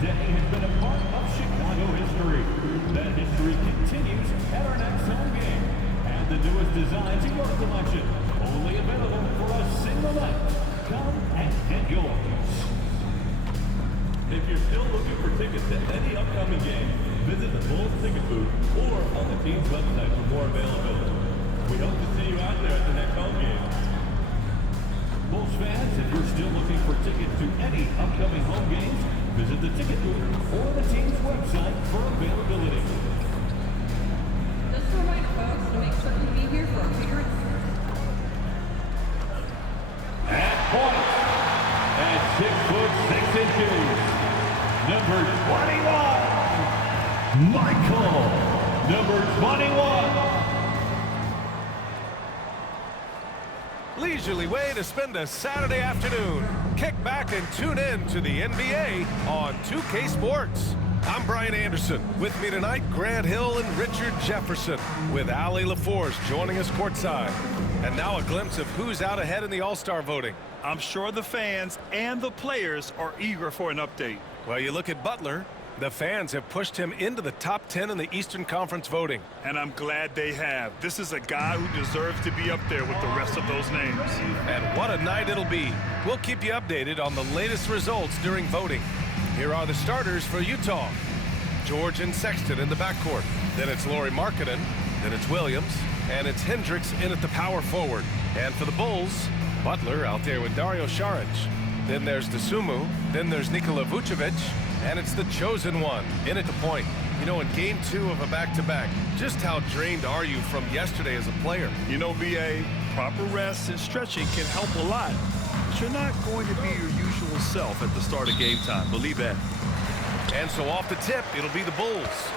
day has been a part of Chicago history. That history continues at our next home game. And the newest design to your collection, only available for a single night. Come and get yours. If you're still looking for tickets to any upcoming game, visit the Bulls ticket booth or on the team's website for more availability. We hope to see you out there at the next home game. Bulls fans, if you're still looking for tickets to any upcoming home games, visit the ticket booth or the team's website for availability. Just a reminder, folks, to make certain to be here for our appearance. At point, at 6'6", number 21, Michael, number 21. Leisurely way to spend a Saturday afternoon. Kick back and tune in to the NBA on 2K Sports. I'm Brian Anderson. With me tonight, Grant Hill and Richard Jefferson, with Allie LaForce joining us courtside. And now a glimpse of who's out ahead in the All-Star voting. I'm sure the fans and the players are eager for an update. Well, you look at Butler. The fans have pushed him into the top 10 in the Eastern Conference voting. And I'm glad they have. This is a guy who deserves to be up there with the rest of those names. And what a night it'll be. We'll keep you updated on the latest results during voting. Here are the starters for Utah. George and Sexton in the backcourt. Then it's Lauri Markkanen. Then it's Williams. And it's Hendricks in at the power forward. And for the Bulls, Butler out there with Dario Saric. Then there's Dosunmu. Then there's Nikola Vucevic. And it's the chosen one in at the point. You know, in game 2 of a back-to-back, just how drained are you from yesterday as a player? You know, BA, proper rest and stretching can help a lot. But you're not going to be your usual self at the start of game time. Believe that. And so off the tip, it'll be the Bulls.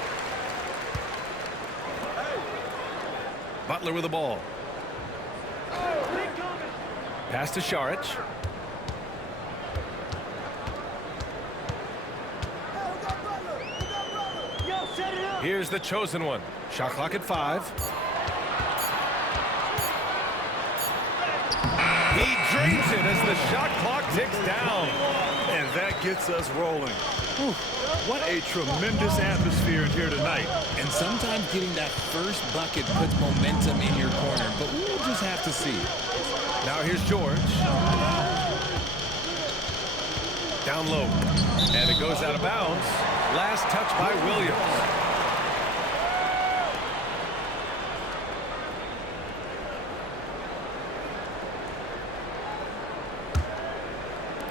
Butler with the ball. Pass to Saric. Here's the chosen one. Shot clock at 5. He drains it as the shot clock ticks down. And that gets us rolling. Whew. What a tremendous atmosphere in here tonight. And sometimes getting that first bucket puts momentum in your corner, but we'll just have to see. Now here's George. Down low. And it goes out of bounds. Last touch by Williams.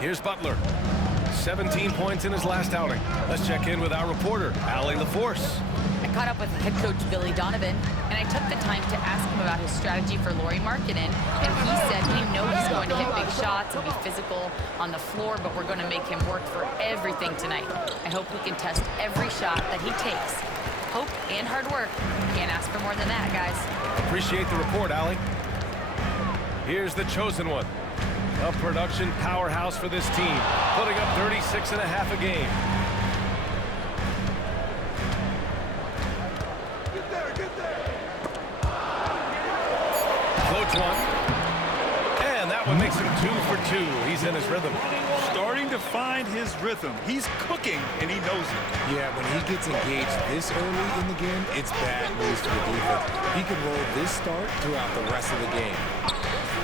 Here's Butler. 17 points in his last outing. Let's check in with our reporter, Allie LaForce. I caught up with head coach Billy Donovan, and I took the time to ask him about his strategy for Lauri Markkanen. And he said we know he's going to hit big shots and be physical on the floor, but we're going to make him work for everything tonight. I hope we can test every shot that he takes. Hope and hard work. Can't ask for more than that, guys. Appreciate the report, Allie. Here's the chosen one. A production powerhouse for this team, putting up 36 and a half a game. Get there. Floats one. And that one makes him 2 for 2. He's in his rhythm. Starting to find his rhythm. He's cooking, and he knows it. Yeah, when he gets engaged this early in the game, it's bad news for the defense. He can roll this start throughout the rest of the game.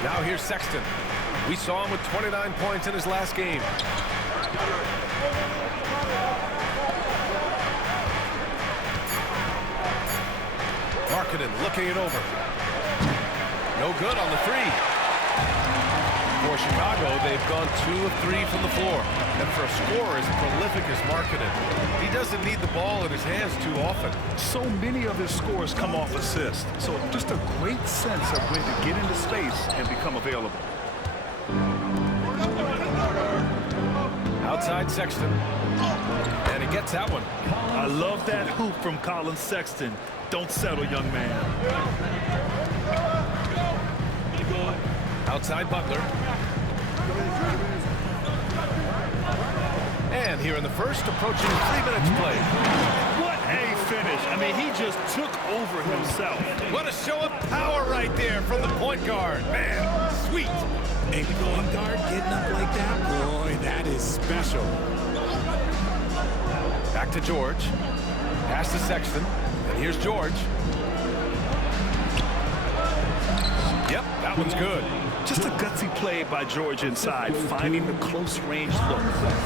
Now here's Sexton. We saw him with 29 points in his last game. Markkanen looking it over. No good on the 3. For Chicago, they've gone 2 of 3 from the floor. And for a scorer as prolific as Markkanen, he doesn't need the ball in his hands too often. So many of his scores come off assists. So just a great sense of when to get into space and become available. Outside Sexton. And he gets that one. I love that hoop from Colin Sexton. Don't settle, young man. Outside Butler. And here in the first, approaching 3 minutes play. What a finish. I mean, he just took over himself. What a show of power right there from the point guard. Man, sweet. A point guard getting up like that, boy, that is special. Back to George. Pass to Sexton. And here's George. Yep, that one's good. Just a gutsy play by George inside, finding the close range look.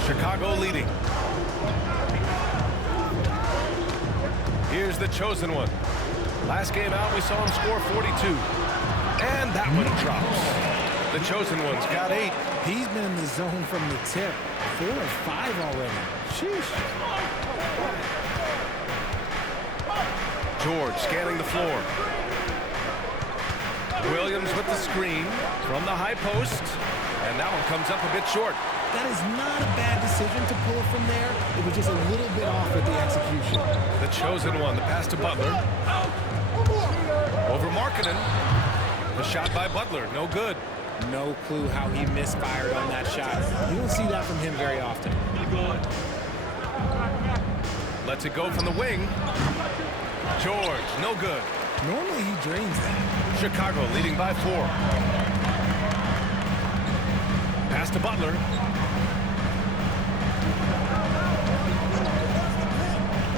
Chicago leading. Here's the chosen one. Last game out, we saw him score 42. And that one drops. The chosen one's got 8. He's been in the zone from the tip. 4 or 5 already. Sheesh. George scanning the floor. Williams with the screen from the high post. And that one comes up a bit short. That is not a bad decision to pull it from there. It was just a little bit off with the execution. The chosen one, the pass to Butler. Over Markkanen. The shot by Butler, no good. No clue how he misfired on that shot. You don't see that from him very often. Lets it go from the wing. George, no good. Normally he drains that. Chicago leading by 4. Pass to Butler.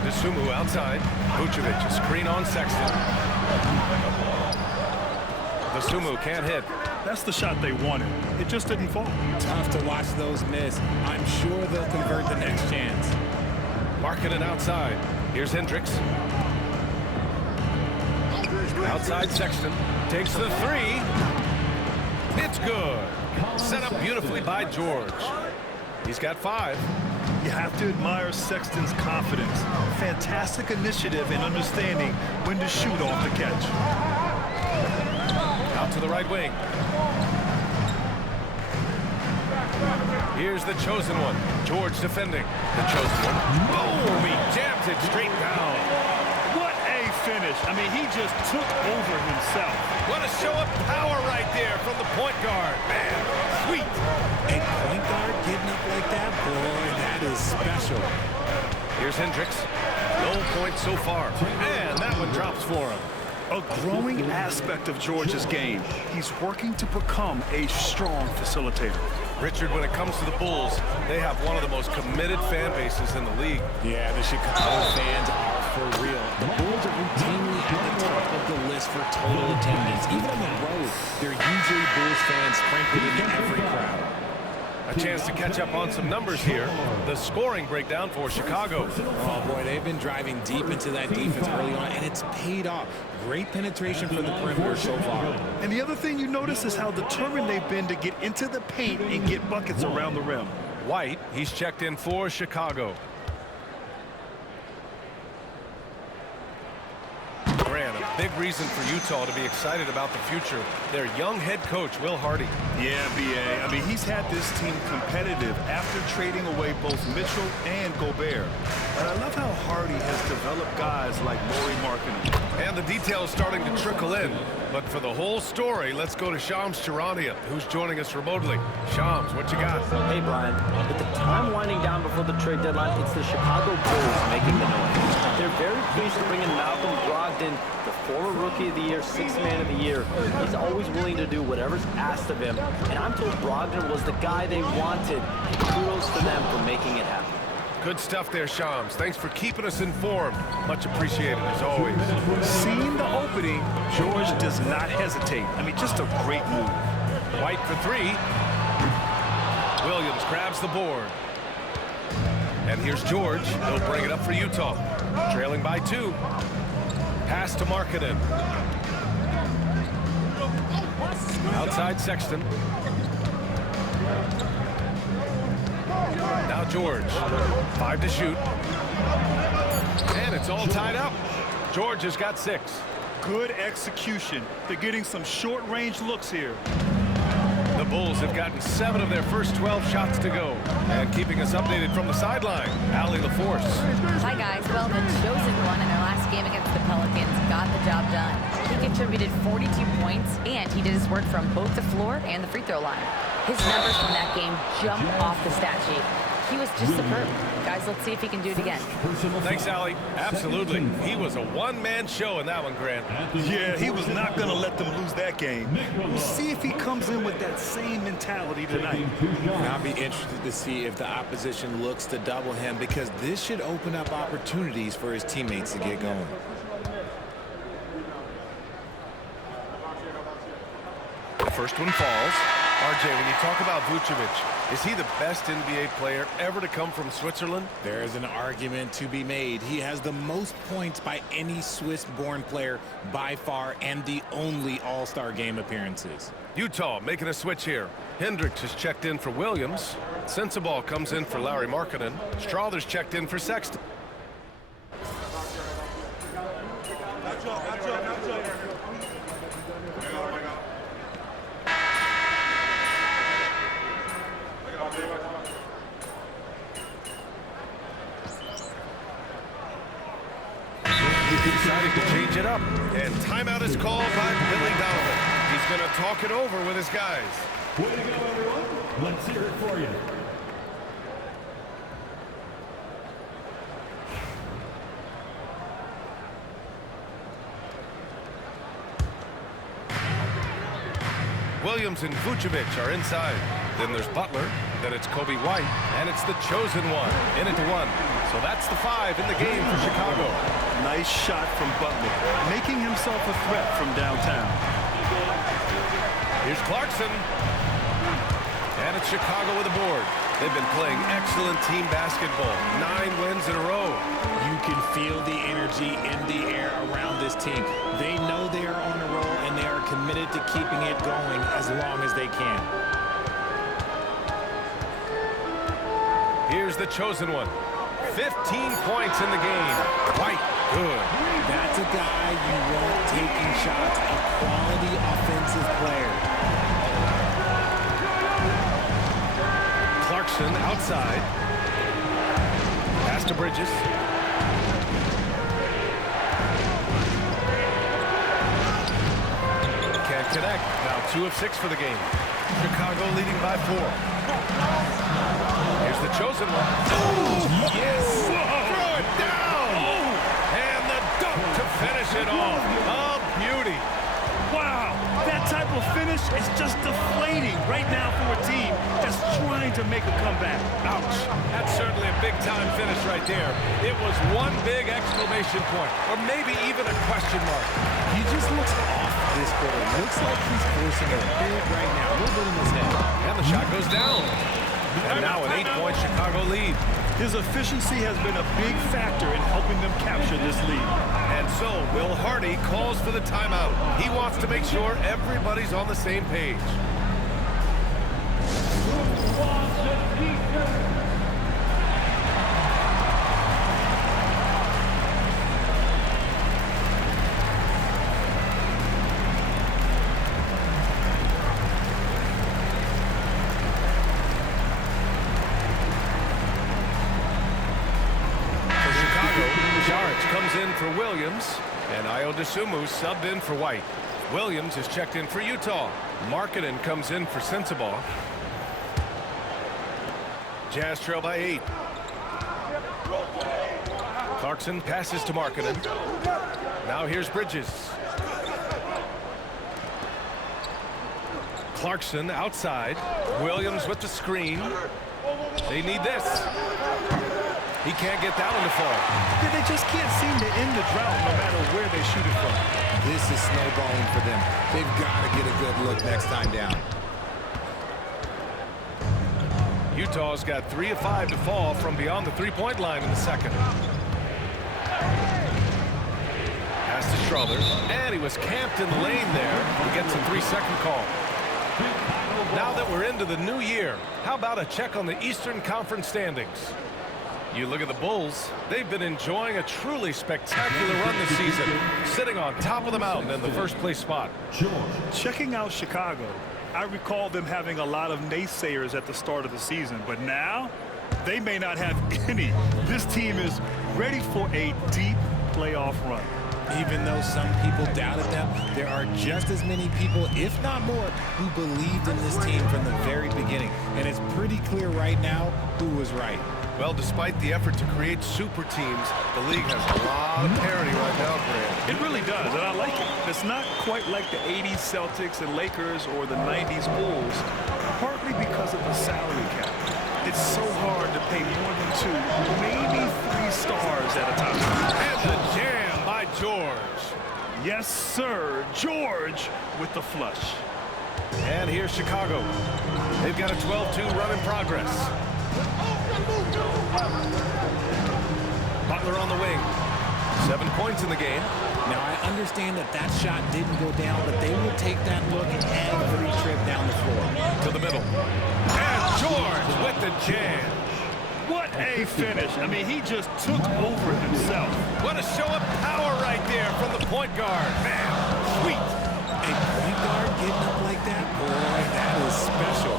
DeSumo outside. Vucevic, a screen on Sexton. DeSumo can't hit. That's the shot they wanted. It just didn't fall. Tough to watch those miss. I'm sure they'll convert the next chance. Markkanen outside. Here's Hendricks. Outside Sexton. Takes the 3. It's good. Set up beautifully by George. He's got 5. You have to admire Sexton's confidence. Fantastic initiative and understanding when to shoot off the catch. Out to the right wing. Here's the chosen one. George defending. The chosen one. Boom! He jams it straight down. What a finish. I mean, he just took over himself. What a show of power right there from the point guard. Man, sweet. A point guard getting up like that, boy, that is special. Here's Hendricks. No points so far. And that one drops for him. A growing aspect of George's game. He's working to become a strong facilitator. Richard, when it comes to the Bulls, they have one of the most committed fan bases in the league. Yeah, the Chicago fans are for real. The Bulls are routinely at the top of the list for total attendance. Even on the road, they're usually Bulls fans sprinkled into every crowd. A chance to catch up on some numbers here. The scoring breakdown for Chicago. Oh, boy, they've been driving deep into that defense early on, and it's paid off. Great penetration from the perimeter so far. And the other thing you notice is how determined they've been to get into the paint and get buckets around the rim. White, he's checked in for Chicago. Grant, a big reason for Utah to be excited about the future. Their young head coach, Will Hardy. Yeah, B.A. I mean, he's had this team competitive after trading away both Mitchell and Gobert. And I love how Hardy has developed guys like Lauri Markkanen. And the details starting to trickle in. But for the whole story, let's go to Shams Charania, who's joining us remotely. Shams, what you got? Hey, Brian. With the time winding down before the trade deadline, it's the Chicago Bulls making the noise. They're very pleased to bring in Malcolm Brogdon, the former Rookie of the Year, Sixth Man of the Year. He's always willing to do whatever's asked of him. And I'm told Brogdon was the guy they wanted. Kudos to them for making it happen. Good stuff there, Shams. Thanks for keeping us informed. Much appreciated, as always. Seeing the opening, George does not hesitate. I mean, just a great move. White for 3. Williams grabs the board. And here's George. He'll bring it up for Utah. Trailing by 2. Pass to Markkanen. Outside Sexton. Now George. 5 to shoot. And it's all tied up. George has got 6. Good execution. They're getting some short-range looks here. The Bulls have gotten 7 of their first 12 shots to go. And keeping us updated from the sideline, Allie LaForce. Hi, guys. Well, the chosen one in their last game against the Pelicans got the job done. He contributed 42 points, and he did his work from both the floor and the free throw line. His numbers from that game jump off the stat sheet. He was just superb. Guys, let's see if he can do it again. Thanks, Allie. Absolutely. He was a one-man show in that one, Grant. Yeah, he was not going to let them lose that game. We'll see if he comes in with that same mentality tonight. And I'll be interested to see if the opposition looks to double him, because this should open up opportunities for his teammates to get going. The first one falls. RJ, when you talk about Vucevic, is he the best NBA player ever to come from Switzerland? There is an argument to be made. He has the most points by any Swiss-born player by far, and the only All-Star game appearances. Utah making a switch here. Hendricks has checked in for Williams. Sensabaugh comes in for Larry Markkinen. Strawther's checked in for Sexton. Decided to change it up. And timeout is called by Billy Donovan. He's going to talk it over with his guys. Way to go, everyone. Let's hear it for you. Williams and Vucevic are inside. Then there's Butler. Then it's Kobe White. And it's the chosen one. In at 1. So that's the 5 in the game for Chicago. Nice shot from Butler, making himself a threat from downtown. Here's Clarkson. And it's Chicago with a board. They've been playing excellent team basketball. 9 wins in a row. You can feel the energy in the air around this team. They know they are on a roll, and they are committed to keeping it going as long as they can. Here's the chosen one. 15 points in the game. White, good. That's a guy you want taking shots, a quality offensive player. Clarkson outside. Pass to Bridges. Can't connect. Now 2 of 6 for the game. Chicago leading by 4. Here's the chosen one. Oh, yes! Throw it down! And the dunk to finish it off. A beauty. Wow, that type of finish is just deflating right now for a team that's trying to make a comeback. Ouch. That's certainly a big-time finish right there. It was one big exclamation point, or maybe even a question mark. He just looks off this quarter. Looks like he's forcing a bit right now. A little bit in his head. And the shot goes down. And now an 8-point Chicago lead. His efficiency has been a big factor in helping them capture this lead. And so Will Hardy calls for the timeout. He wants to make sure everybody's on the same page. For Williams, and Ayo subbed in for White. Williams is checked in for Utah. Markkinen comes in for Sensabaugh. Jazz trail by 8. Clarkson passes to Markkinen. Now here's Bridges. Clarkson outside. Williams with the screen. They need this. He can't get that one to fall. Yeah, they just can't seem to end the drought no matter where they shoot it from. This is snowballing for them. They've got to get a good look next time down. Utah's got 3 of 5 to fall from beyond the three-point line in the second. Pass to Strawther, and he was camped in the lane there. He gets a 3-second call. Now that we're into the new year, how about a check on the Eastern Conference standings? You look at the Bulls, they've been enjoying a truly spectacular run this season, sitting on top of the mountain in the first-place spot. Checking out Chicago, I recall them having a lot of naysayers at the start of the season, but now they may not have any. This team is ready for a deep playoff run. Even though some people doubted them, there are just as many people, if not more, who believed in this team from the very beginning. And it's pretty clear right now who was right. Well, despite the effort to create super teams, the league has a lot of parity right now, Grant. It really does, and I like it. It's not quite like the 80s Celtics and Lakers or the 90s Bulls, partly because of the salary cap. It's so hard to pay more than 2, maybe 3 stars at a time. And the jam by George. Yes, sir. George with the flush. And here's Chicago. They've got a 12-2 run in progress. Butler on the wing. 7 points in the game. Now, I understand that that shot didn't go down, but they will take that look every trip down the floor. To the middle. And George with the jam. What a finish. I mean, he just took over himself. What a show of power right there from the point guard. Man, sweet. A point guard getting up like that? Boy, that is special.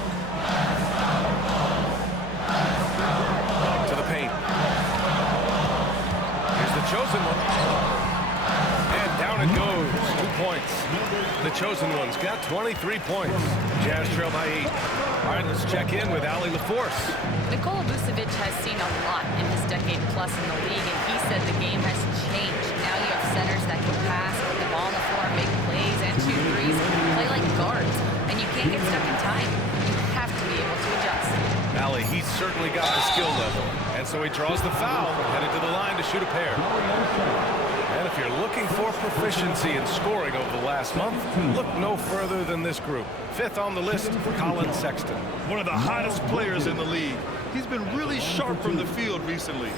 To the paint. Here's the chosen one. And down it goes. 2 points. The chosen one's got 23 points. Jazz trail by 8. All right, let's check in with Ali LaForce. Nikola Vucevic has seen a lot in his decade plus in the league, and he said the game has changed. Now you have centers that can pass, put the ball on the floor, make plays, and shoot threes, play like guards, and you can't get stuck in time. You have to be able to adjust. Ali, he's certainly got the skill level, and so he draws the foul, headed to the line to shoot a pair. And if you're looking for proficiency in scoring over the last month, look no further than this group. 5th on the list, Colin Sexton. One of the hottest players in the league. He's been really sharp from the field recently.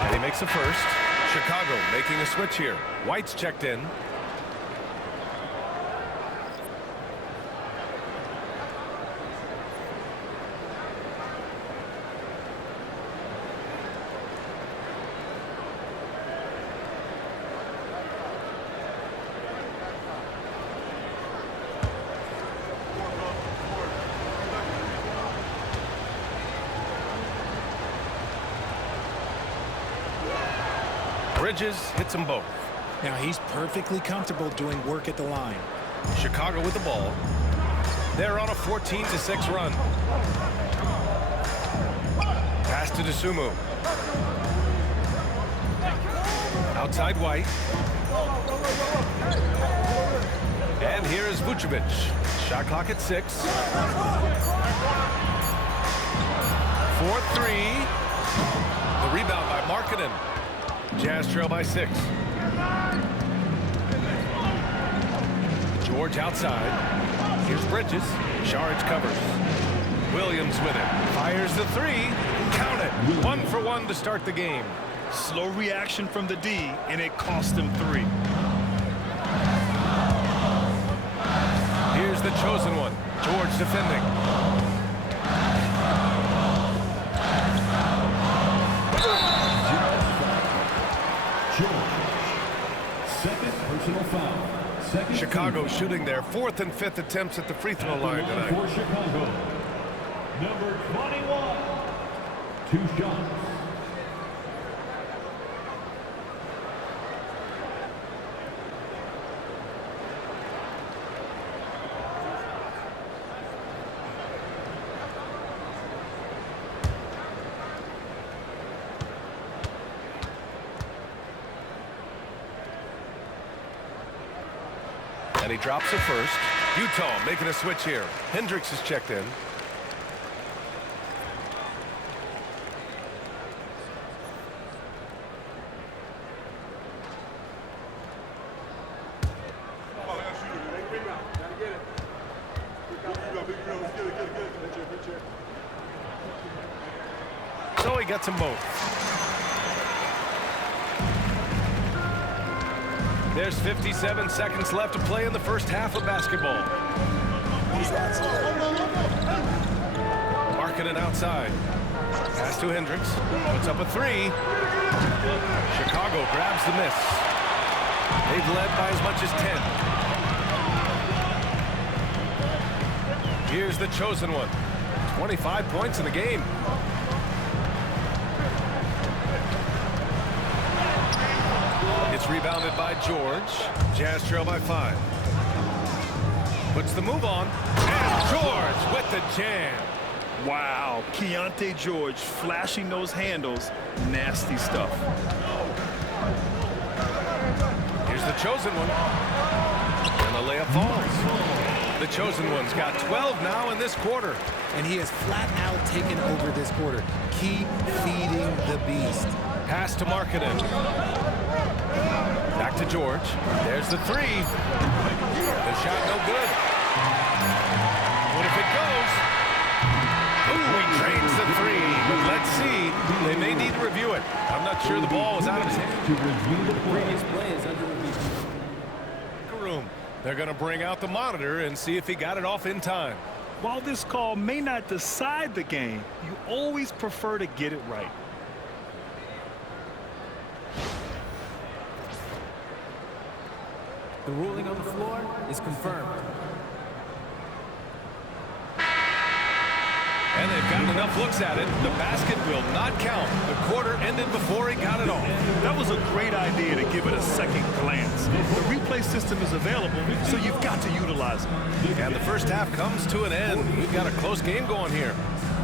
And he makes a first. Chicago making a switch here. White's checked in. Bridges hits them both. Now, he's perfectly comfortable doing work at the line. Chicago with the ball. They're on a 14-6 run. Pass to Dosunmu. Outside White. And here is Vucevic. Shot clock at 6. 4-3. The rebound by Markkanen. Jazz trail by 6. George outside. Here's Bridges. Saric covers. Williams with it. Fires the 3. Count it. 1 for 1 to start the game. Slow reaction from the D, and it cost him 3. Here's the chosen one. George defending. Second personal foul. Chicago shooting their 4th and 5th attempts at the free throw line tonight. For Chicago, number 21, 2 shots. And he drops it first. Utah making a switch here. Hendricks is checked in. So he gets them both. There's 57 seconds left to play in the first half of basketball. Markkanen outside. Pass to Hendricks. Puts up a three. Chicago grabs the miss. They've led by as much as 10. Here's the chosen one. 25 points in the game. It's rebounded by George. Jazz trail by 5. Puts the move on. And George with the jam. Wow, Keontae George flashing those handles. Nasty stuff. Here's the chosen one. And the layup falls. The chosen one's got 12 now in this quarter. And he has flat out taken over this quarter. Keep feeding the beast. Pass to Markkanen. Back to George. There's the three. The shot no good. What if it goes? Ooh, he drains the three. But let's see. They may need to review it. I'm not sure the ball was out of his hand. To review the previous play is under review. Room. They're going to bring out the monitor and see if he got it off in time. While this call may not decide the game, you always prefer to get it right. The ruling on the floor is confirmed. And they've gotten enough looks at it. The basket will not count. The quarter ended before he got it off. That was a great idea to give it a second glance. The replay system is available, so you've got to utilize it. And the first half comes to an end. We've got a close game going here.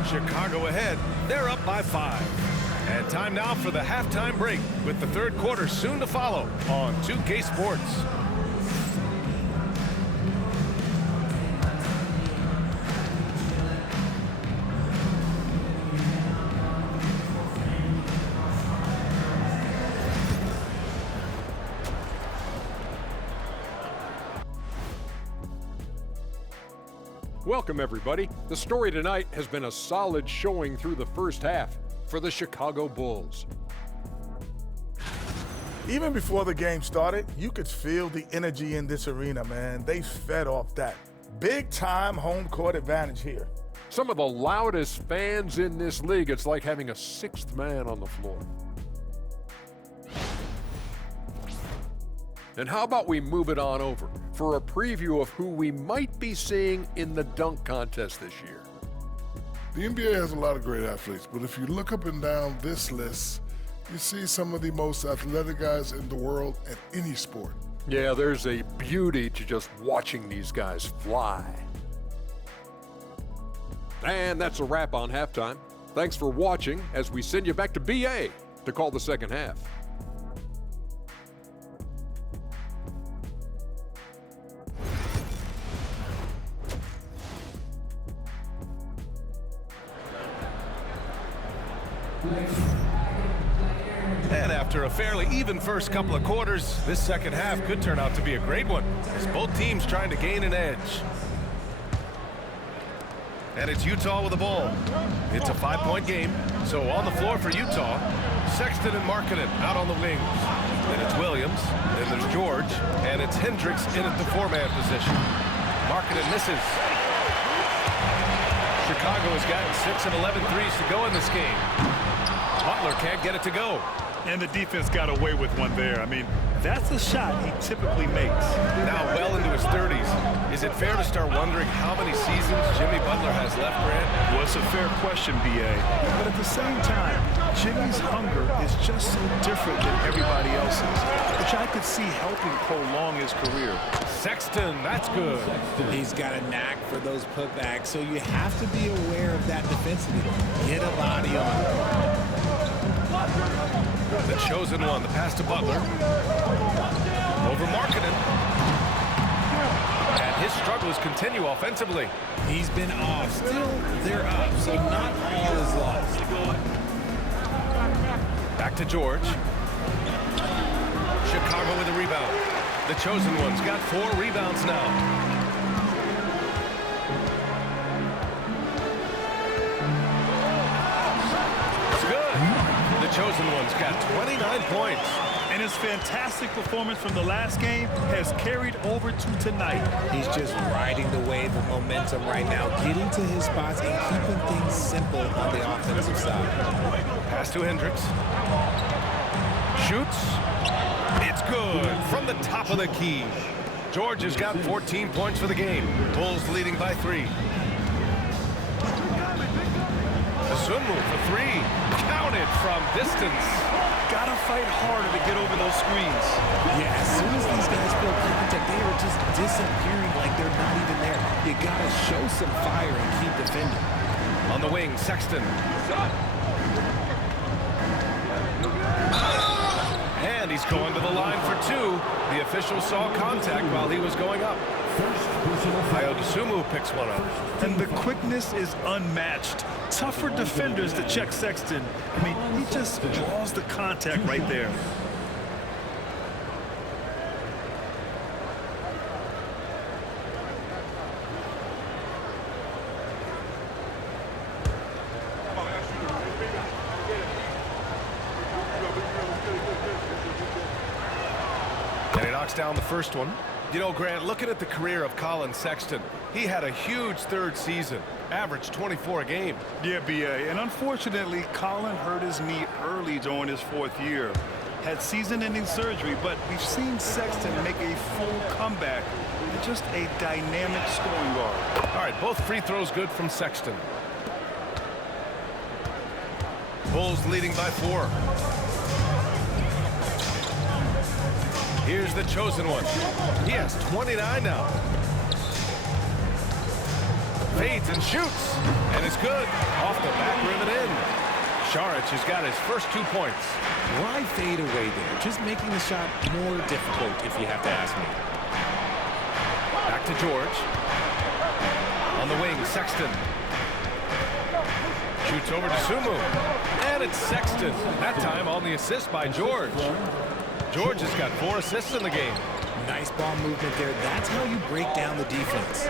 Chicago ahead. They're up by 5. And time now for the halftime break with the third quarter soon to follow on 2K Sports. Welcome, everybody. The story tonight has been a solid showing through the first half for the Chicago Bulls. Even before the game started, you could feel the energy in this arena, man. They fed off that. Big-time home court advantage here. Some of the loudest fans in this league. It's like having a sixth man on the floor. And how about we move it on over for a preview of who we might be seeing in the dunk contest this year. The NBA has a lot of great athletes, but if you look up and down this list, you see some of the most athletic guys in the world at any sport. Yeah, there's a beauty to just watching these guys fly. And that's a wrap on halftime. Thanks for watching as we send you back to BA to call the second half. And after a fairly even first couple of quarters, this second half could turn out to be a great one as both teams trying to gain an edge. And it's Utah with the ball. It's a 5-point game, so on the floor for Utah, Sexton and Markkanen out on the wings. Then it's Williams, then there's George, and it's Hendricks in at the 4-man position. Markkanen misses. Chicago has gotten 6 of 11 threes to go in this game. Butler can't get it to go. And the defense got away with one there. I mean, that's the shot he typically makes. Now well into his 30s. Is it fair to start wondering how many seasons Jimmy Butler has left, Grant? Well, it's a fair question, B.A. But at the same time, Jimmy's hunger is just so different than everybody else's, which I could see helping prolong his career. Sexton, that's good. He's got a knack for those putbacks, so you have to be aware of that defensively. Get a body on him. The chosen one, the pass to Butler. Over Markkanen. And his struggles continue offensively. He's been off. Still, they're up, so not all is lost. Back to George. Chicago with a rebound. The chosen one's got 4 rebounds now. Chosen one's got 29 points. And his fantastic performance from the last game has carried over to tonight. He's just riding the wave of momentum right now, getting to his spots and keeping things simple on the offensive side. Pass to Hendricks. Shoots. It's good from the top of the key. George has got 14 points for the game. Bulls leading by 3. Sunmu for 3. Counted from distance. Gotta fight harder to get over those screens. Yeah, as soon as these guys feel contact, they are just disappearing like they're not even there. You gotta show some fire and keep defending. On the wing, Sexton. And he's going to the line for 2. The official saw contact while he was going up. Sunmu picks one up. And the quickness is unmatched. Tough for defenders to check Sexton. I mean, he just draws the contact right there. And he knocks down the first one. You know, Grant, looking at the career of Colin Sexton, he had a huge 3rd season, averaged 24 a game. Yeah, B.A. And unfortunately, Colin hurt his knee early during his 4th year. Had season-ending surgery, but we've seen Sexton make a full comeback and just a dynamic scoring guard. All right, both free throws good from Sexton. Bulls leading by 4. Here's the chosen one. He has 29 now. Fades and shoots. And it's good. Off the back rim and in. Šarić has got his first 2 points. Why fade away there? Just making the shot more difficult, if you have to ask me. Back to George. On the wing, Sexton. Shoots over to Sunmu. And it's Sexton. That time on the assist by George. George has got 4 assists in the game. Nice ball movement there. That's how you break down the defense.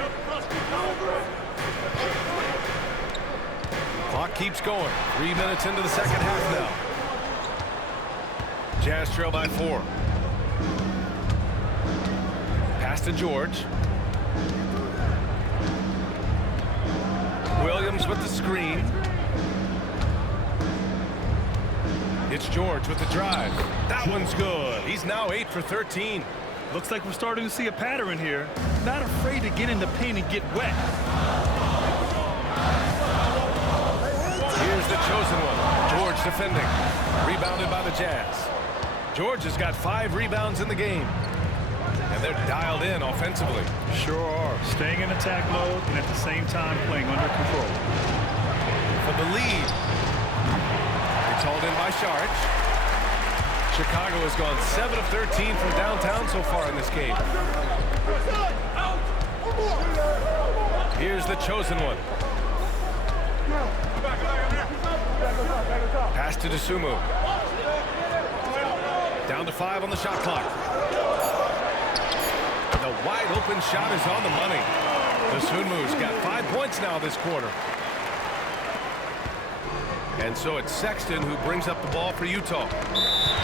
Clock keeps going. 3 minutes into the second half now. Jazz trail by 4. Pass to George. Williams with the screen. It's George with the drive. That one's good. He's now 8 for 13. Looks like we're starting to see a pattern here. Not afraid to get in the paint and get wet. Here's the chosen one. George defending. Rebounded by the Jazz. George has got 5 rebounds in the game. And they're dialed in offensively. Sure are. Staying in attack mode and at the same time playing under control. For the lead. It's hauled in by Šarić. Chicago has gone 7 of 13 from downtown so far in this game. Here's the chosen one. Pass to Sunmu. Down to 5 on the shot clock. The wide open shot is on the money. Sunmu's got 5 points now this quarter. And so it's Sexton who brings up the ball for Utah.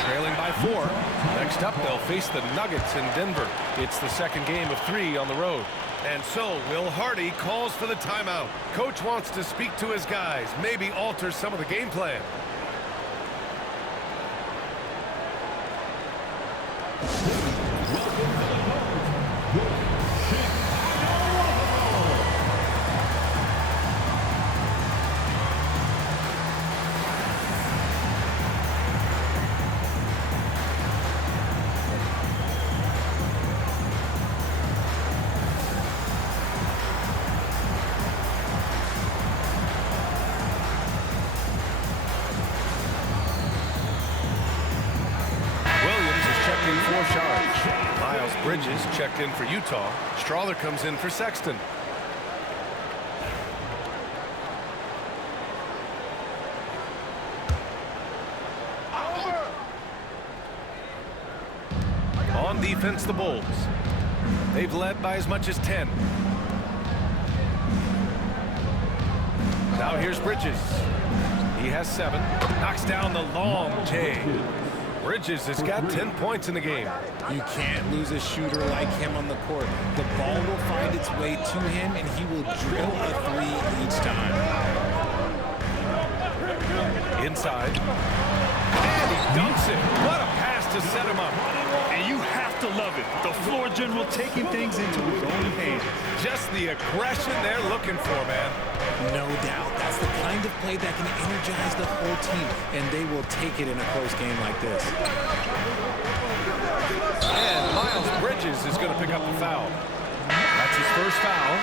Trailing by 4. Next up, they'll face the Nuggets in Denver. It's the second game of 3 on the road. And so Will Hardy calls for the timeout. Coach wants to speak to his guys, maybe alter some of the game plan. Bridges checked in for Utah. Strawler comes in for Sexton. On defense, the Bulls. They've led by as much as 10. Now here's Bridges. He has 7. Knocks down the long J. Bridges has got 10 points in the game. You can't lose a shooter like him on the court. The ball will find its way to him, and he will drill a three each time. Inside. And he dunks it. What a pass to set him up. And you have to love it. The floor general taking things into his own hands. Just the aggression they're looking for, man. No doubt. That's the kind of play that can energize the whole team, and they will take it in a close game like this. And Miles Bridges is going to pick up the foul. That's his first foul.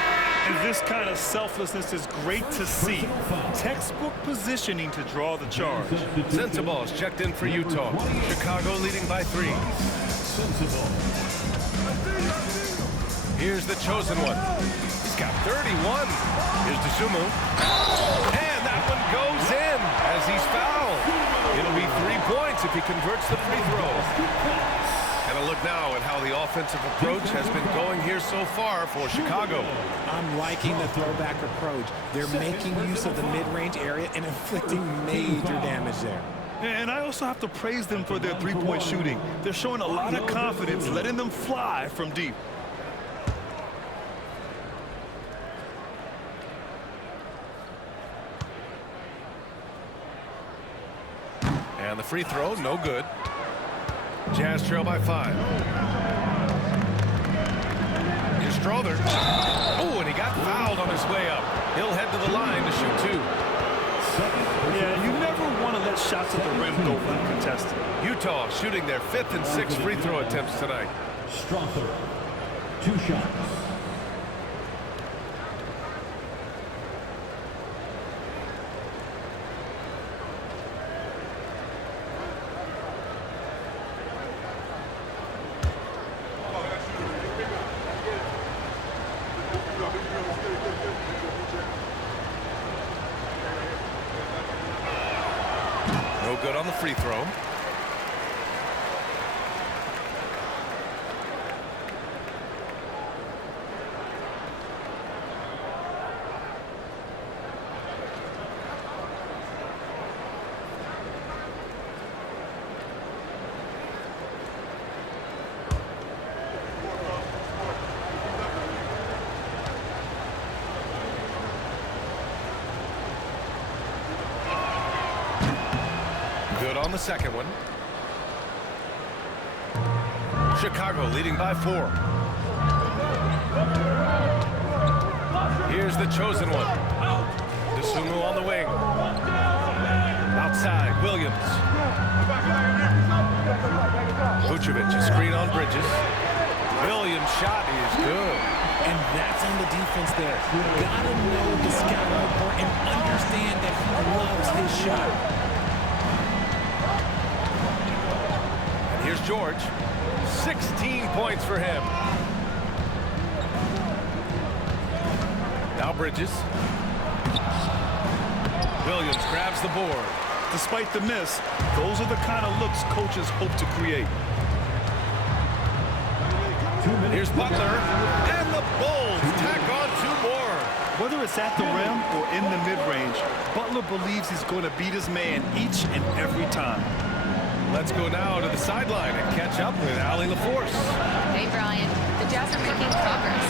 And this kind of selflessness is great to see. Textbook positioning to draw the charge. Sensabaugh is checked in for Utah. Chicago leading by 3. Here's the chosen one. He's got 31. Here's Dosunmu. And that one goes in as he's fouled. It'll be 3 points if he converts the free throw. And a look now at how the offensive approach has been going here so far for Chicago. I'm liking the throwback approach. They're making use of the mid-range area and inflicting major damage there. And I also have to praise them for their three-point shooting. They're showing a lot of confidence, letting them fly from deep. And the free throw, no good. Jazz trail by 5. Here's Strother. Oh, and he got fouled on his way up. He'll head to the line to shoot 2. Yeah, you never want to let shots at the rim go uncontested. Utah shooting their 5th and 6th free throw attempts tonight. Strother, 2 shots. No good on the free throw. Good on the second one. Chicago leading by 4. Here's the chosen one. Dosunmu on the wing. Outside, Williams. Vucevic, a screen on Bridges. Williams' shot is good. And that's on the defense there. Gotta know the scouting report and understand that he loves his shot. Here's George. 16 points for him. Now Bridges. Williams grabs the board. Despite the miss, those are the kind of looks coaches hope to create. Here's Butler. And the Bulls tack on 2 more. Whether it's at the rim or in the mid-range, Butler believes he's going to beat his man each and every time. Let's go now to the sideline and catch up with Allie LaForce. Hey, Brian. The Jazz are making progress.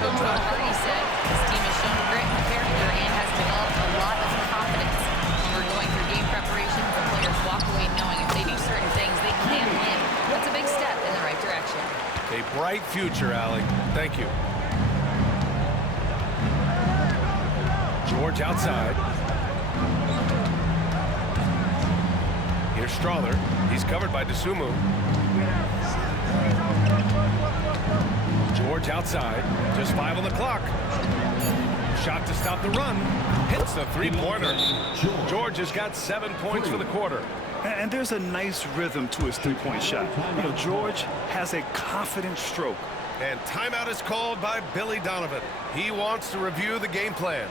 Coach Already said his team has shown grit and character and has developed a lot of confidence. When we're going through game preparation, the players walk away knowing if they do certain things, they can win. That's a big step in the right direction. A bright future, Allie. Thank you. George outside. Here's Strother. He's covered by Dosunmu. George outside. Just 5 on the clock. Shot to stop the run. Hits the three-pointer. George has got 7 points for the quarter. And there's a nice rhythm to his three-point shot. You know, George has a confident stroke. And timeout is called by Billy Donovan. He wants to review the game plan.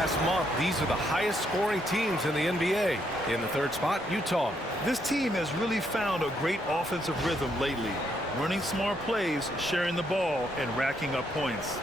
last month, these are the highest scoring teams in the NBA. In the third spot, Utah. This team has really found a great offensive rhythm lately, running smart plays, sharing the ball, and racking up points.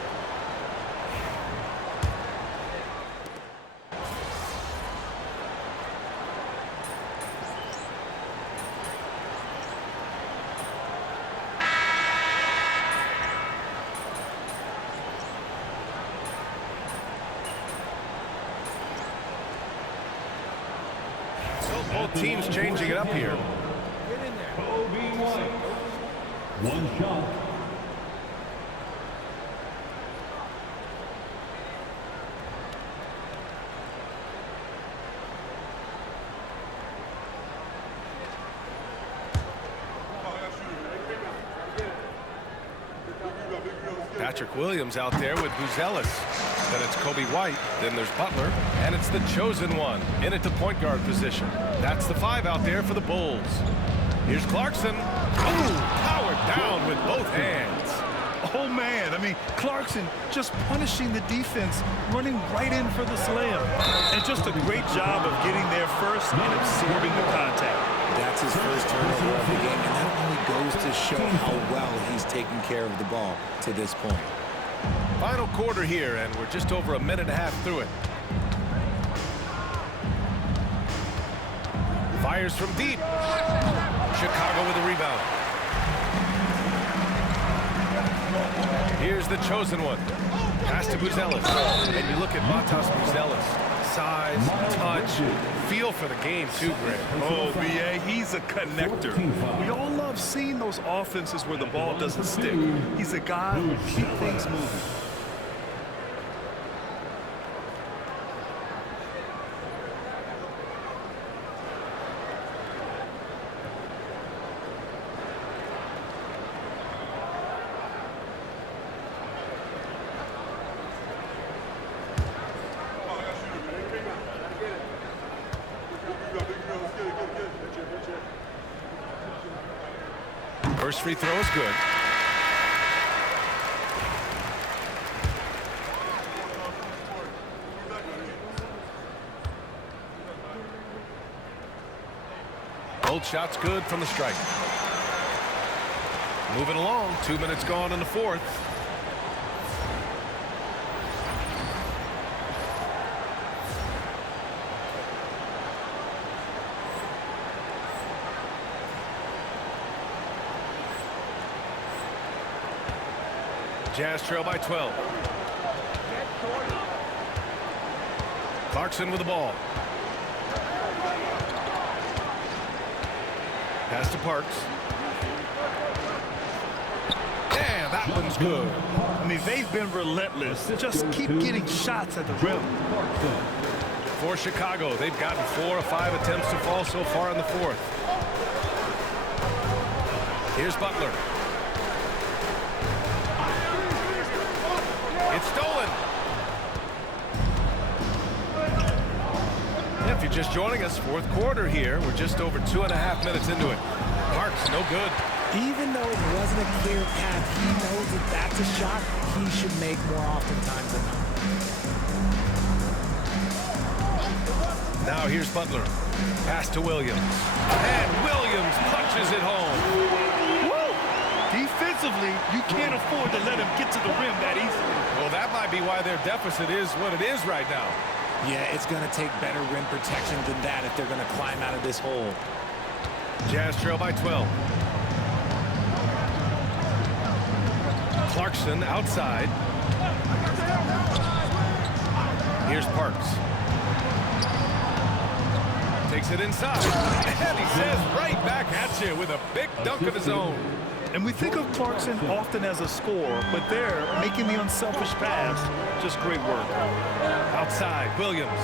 Both teams changing it up here. Kobe White. One shot. Patrick Williams out there with Buzelis. Then it's Kobe White. Then there's Butler. And it's the chosen one in at the point guard position. That's the 5 out there for the Bulls. Here's Clarkson. Ooh, powered down with both hands. Oh, man. I mean, Clarkson just punishing the defense, running right in for the slam. And just a great job of getting there first and absorbing the contact. That's his first turnover of the game, and that only goes to show how well he's taking care of the ball to this point. Final quarter here, and we're just over a minute and a half through it. Fires from deep. Chicago with a rebound. Here's the chosen one. Pass to Buzelis. And you look at Matas Buzelis. Size, touch, feel for the game too, Grant. Oh, B.A., he's a connector. We all love seeing those offenses where the ball doesn't stick. He's a guy who keeps things moving. First free throw is good. Both shots good from the strike. Moving along, 2 minutes gone in the fourth. Jazz trail by 12. Clarkson with the ball. Pass to Parks. Damn, that one's good. I mean, they've been relentless. Just keep getting shots at the rim. For Chicago, they've gotten 4 or 5 attempts to fall so far in the fourth. Here's Butler. It's stolen. If you're just joining us, fourth quarter here. We're just over 2.5 minutes into it. Parks, no good. Even though it wasn't a clear path, he knows that that's a shot he should make more oftentimes than not. Now here's Butler. Pass to Williams. And Williams punches it home. Defensively, you can't afford to let him get to the rim that easily. Well, that might be why their deficit is what it is right now. Yeah, it's going to take better rim protection than that if they're going to climb out of this hole. Jazz trail by 12. Clarkson outside. Here's Parks. Takes it inside. And he says right back at you with a big dunk of his own. And we think of Clarkson often as a scorer, but they're making the unselfish pass. Just great work. Outside, Williams.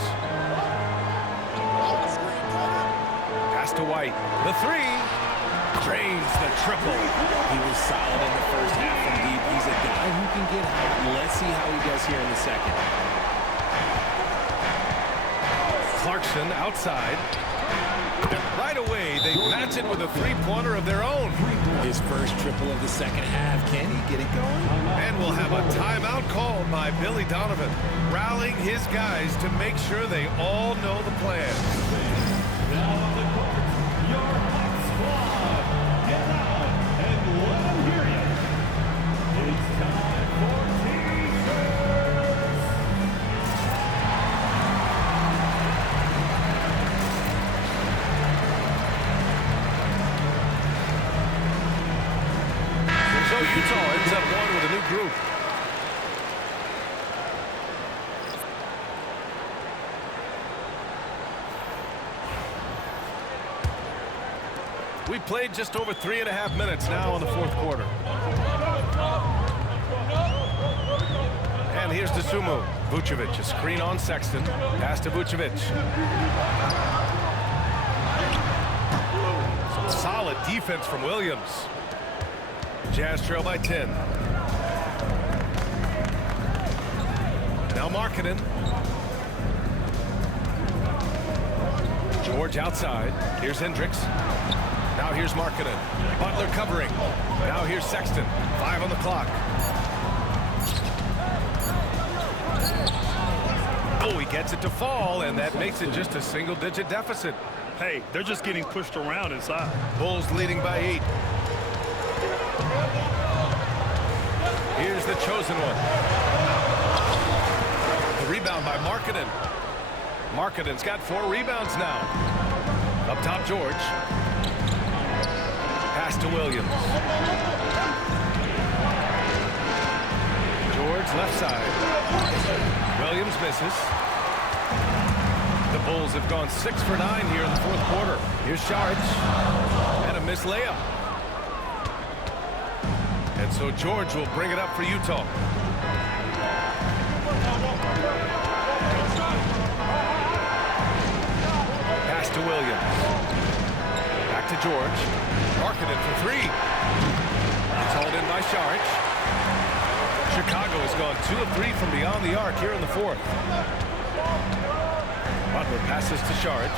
Pass to White. The 3. Drains the triple. He was solid in the first half from deep. He's a guy who can get hot. Let's see how he does here in the second. Clarkson outside. And right away, they match it with a three-pointer of their own. His first triple of the second half. Can he get it going? And we'll have a timeout called by Billy Donovan, rallying his guys to make sure they all know the plan. Now on the court, your hot squad. Get out and let them hear you. It's time for T-shirts. So Utah ends up going with a new group. We played just over 3.5 minutes now in the fourth quarter. And here's Dosunmu. Vucevic, a screen on Sexton. Pass to Vucevic. Some solid defense from Williams. Jazz trail by 10. Now Markkanen. George outside. Here's Hendricks. Now here's Markkanen. Butler covering. Now here's Sexton. 5 on the clock. Oh, he gets it to fall, and that makes it just a single-digit deficit. Hey, they're just getting pushed around inside. Bulls leading by 8. Here's the chosen one. The rebound by Markkanen. Markkanen's got 4 rebounds now. Up top, George. Pass to Williams. George left side. Williams misses. The Bulls have gone 6 for 9 here in the fourth quarter. Here's Saric. And a missed layup. And so George will bring it up for Utah. Pass to Williams. Back to George. Markkanen for 3. It's hauled in by Saric. Chicago has gone 2 of 3 from beyond the arc here in the fourth. Butler passes to Saric.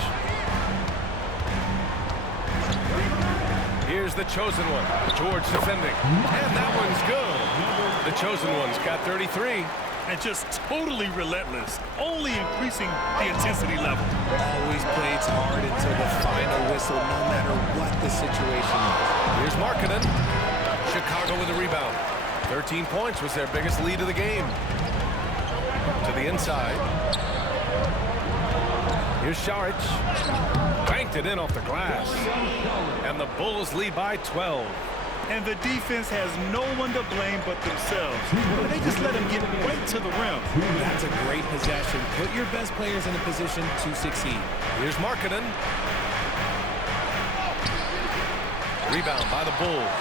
Here's the chosen one. George defending. And that one's good. The chosen one's got 33. And just totally relentless, only increasing the intensity level. Always plays hard until the final whistle, no matter what the situation is. Here's Markkanen. Chicago with a rebound. 13 points was their biggest lead of the game. To the inside. Here's Saric. Banked it in off the glass. And the Bulls lead by 12. And the defense has no one to blame but themselves. They just let them get right to the rim. That's a great possession. Put your best players in a position to succeed. Here's Markkanen. Rebound by the Bulls.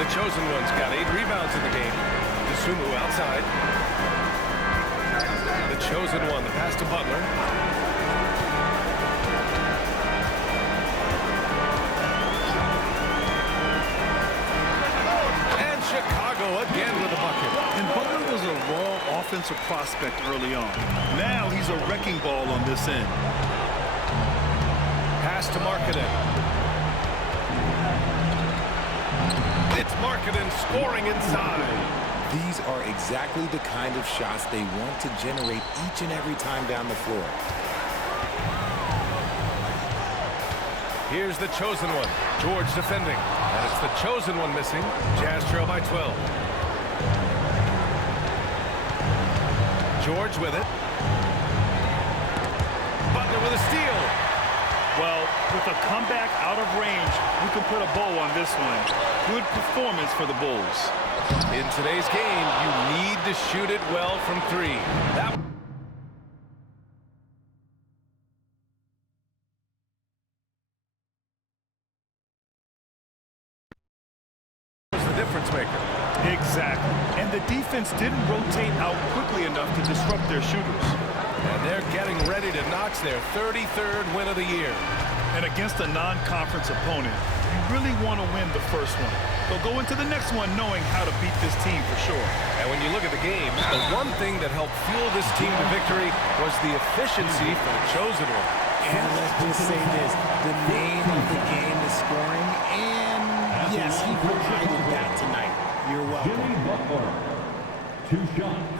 The chosen one's got 8 rebounds in the game. Dosunmu outside. The chosen one, the pass to Butler. Chicago again with a bucket. And Butler was a raw offensive prospect early on. Now he's a wrecking ball on this end. Pass to Markkanen. It's Markkanen scoring inside. These are exactly the kind of shots they want to generate each and every time down the floor. Here's the chosen one. George defending. And it's the chosen one missing. Jazz trail by 12. George with it. Butler with a steal. Well, with a comeback out of range, we can put a bow on this one. Good performance for the Bulls. In today's game, you need to shoot it well from 3. That difference maker. Exactly. And the defense didn't rotate out quickly enough to disrupt their shooters. And they're getting ready to notch their 33rd win of the year. And against a non-conference opponent, you really want to win the first one. They'll go into the next one knowing how to beat this team for sure. And when you look at the game, the one thing that helped fuel this team to victory was the efficiency for the chosen one. And let's just say this, the name of the game is scoring, and yes, he provided that tonight. You're welcome. Jimmy Butler, 2 shots.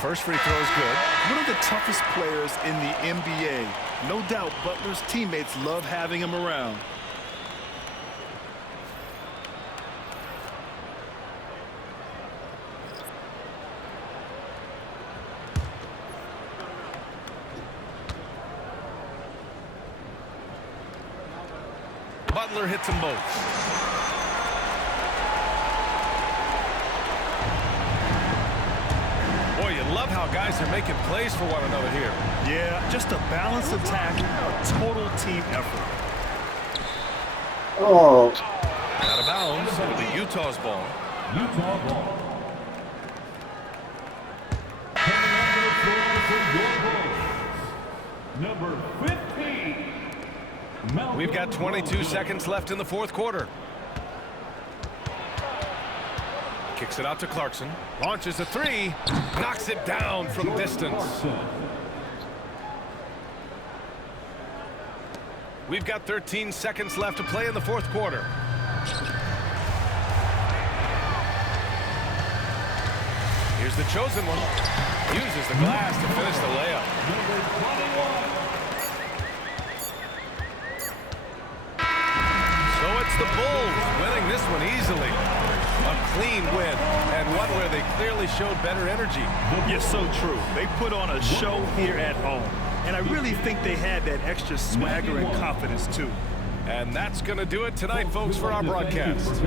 First free throw is good. One of the toughest players in the NBA. No doubt Butler's teammates love having him around. Butler hits them both. Boy, you love how guys are making plays for one another here. Yeah, just a balanced attack, a total team effort. Out of bounds. It'll be Utah's ball. Utah ball. Coming onto the floor for your Bulls, number 15. Malcolm We've got 22 Brogdon. seconds left in the fourth quarter. Kicks it out to Clarkson. Launches a 3. Knocks it down from distance. We've got 13 seconds left to play in the fourth quarter. Here's the chosen one. Uses the glass to finish the layup. Number 21. So it's the Bulls winning this one easily. A clean win, and one where they clearly showed better energy. Yes, so true. They put on a show here at home. And I really think they had that extra swagger and confidence, too. And that's going to do it tonight, folks, for our broadcast.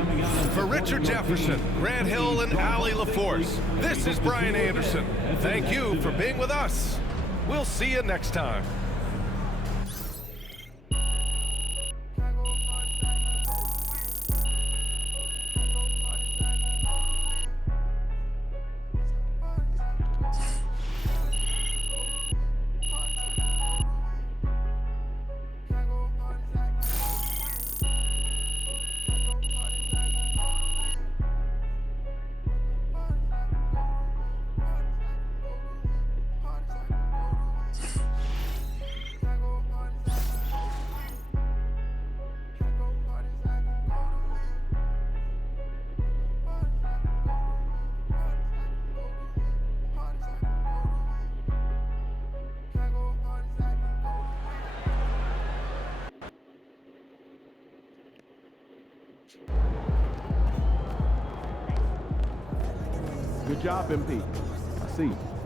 For Richard Jefferson, Grant Hill, and Allie LaForce, this is Brian Anderson. Thank you for being with us. We'll see you next time. Good job, MP. I see you.